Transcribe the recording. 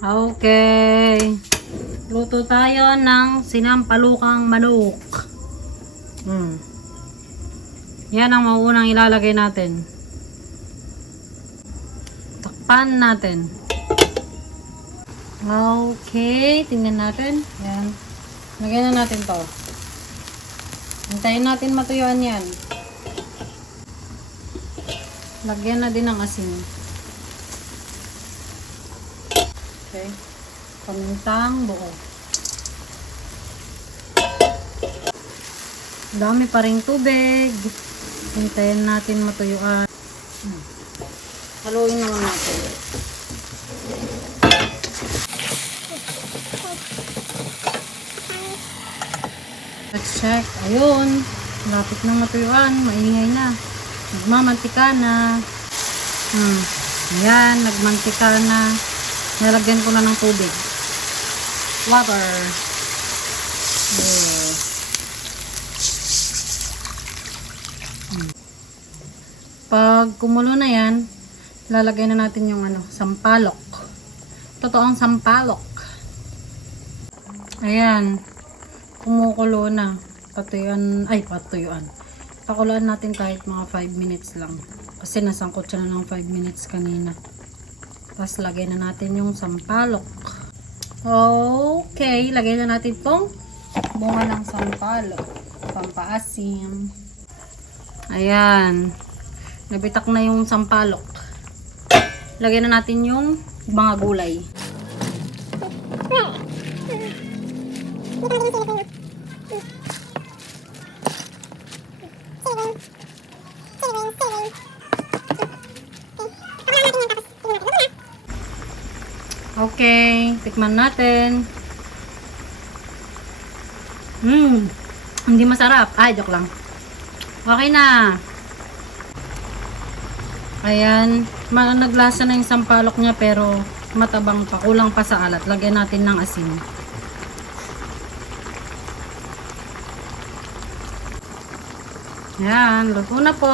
Okay. Luto tayo ng sinampalukang manok. Yan ang mauunang ilalagay natin. Takpan natin. Okay. Tingnan natin. Yan. Lagyan na natin to. Hintayin natin matuyuan yan. Lagyan na din ng asin. Okay. Pamintang buo. Dami pa ring tubig. Hintayin natin matuyuan. Haluin naman natin. Let's check. Ayun. Lapit na matuyuan. Maingay na. Nagmamantika na. Ayan. Nagmantika na. Nalagyan ko na ng tubig. Water. Pag kumulo na yan, lalagay na natin yung sampalok. Totoong sampalok. Ayan. Kumukulo na. Patuyuan. Pakuluan natin kahit mga 5 minutes lang. Kasi nasangkot siya na ng 5 minutes kanina. Tapos lagay na natin yung sampalok. Okay, lagay na natin itong bunga ng sampalok. Pampaasim. Ayan. Nabitak na yung sampalok. Lagay na natin yung mga gulay. Okay, tikman natin. Hindi masarap. Ay, joke lang. Okay na. Ayan, naglasa na yung sampalok niya pero matabang pa, kulang pa sa alat. Lagyan natin ng asin. Ayan, luto na po.